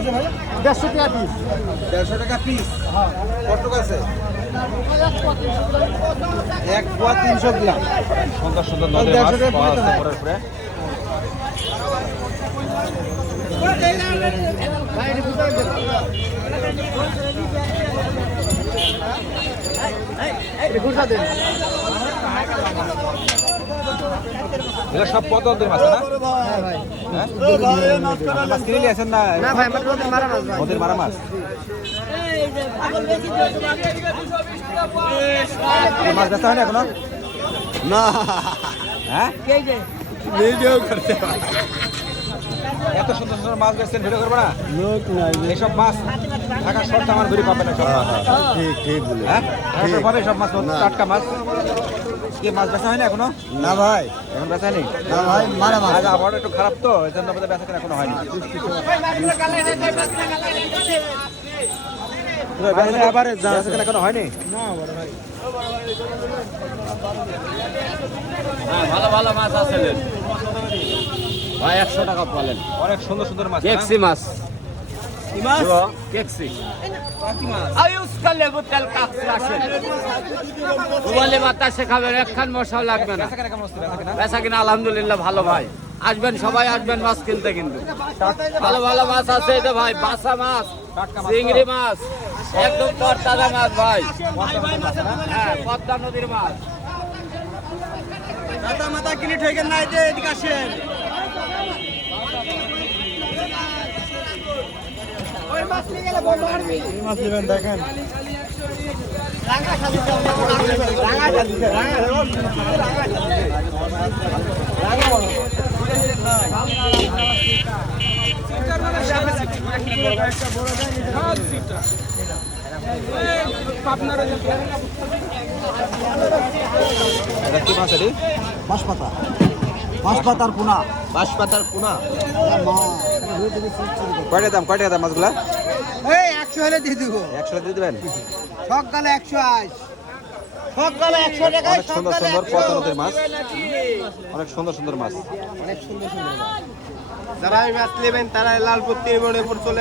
150 টাকা পিস। 150 টাকা পিস। কত আছে? 1 পোয়া 300 গ্রাম। সুন্দর সুন্দর নদীর মাছ পাওয়া যাচ্ছে পরের পরে। এগুলো সব কত নদীর মাছ না? হ্যাঁ? মাছ কিনে নিয়ে আসেন না? নদীর মারা মাছ। মাছ বেচা হয় না এখনো? না হ্যাঁ? ভিডিও করতে এত সুন্দর সুন্দর মাছ বেচছেন, ভিডিও করবো না? লোক নাই। এইসব মাছ ঢাকার শর্ট আমার ঘুরে পাবেন না সব মাছ। ঠিক ঠিক বলে। হ্যাঁ? ঢাকা শহর পাবে সব মাছ, না। টাটকা মাছ। কি মাছ বেচা হয় না এখনো? না ভাই, এখন বেচা হয়নি? না ভাই, মারা মাছ। আজ আবহাওয়াটা একটু খারাপ তো, এই জন্য আমাদের বেচা কেনা এখনো হয়নি। আবার বেচা কেনা এখনো হয়নি? হ্যাঁ, ভালো ভালো মাছ আছে ভাই, 100 টাকা বলেন। অনেক সুন্দর সুন্দর মাছ না? কেক্সি মাছ, কেক্সি আয়ুষ কা লেবু তেল কাকসি আসে বলে বাতাসে খাবেন, একখান মশাও লাগবে না। বেচা কেনা কেমন হচ্ছে, বেচা কেনা? বেচা কিনা আলহামদুলিল্লাহ ভালো ভাই। আসবেন সবাই, আসবেন মাছ কিনতে। কিন্তু ভালো ভালো মাছ আছে এই তো ভাই, বাসা মাছ, চিংড়ি মাছ, একদম তরতাজা মাছ ভাই। হ্যাঁ, পদ্মা নদীর মাছ। মাথা কিনে ঠেকেন নাই যে এদিকে আসেন। মাছ নেবেন দেখেন। এটা কি মাছ এটি? বাঁশপাতা, বাঁশপাতার পোনা। বাঁশপাতার পোনা। কয়টা দাম মাছগুলা? এই 100 হলে দিয়ে দিব। 100 দিয়ে দিবেন? সকালে 180, সকালে 100 টাকায়। অনেক সুন্দর সুন্দর পদ্মা নদীর মাছ, অনেক সুন্দর সুন্দর মাছ। যারা এই মাছ নেবেন তারা লালপুর 3 মোড়ে চলে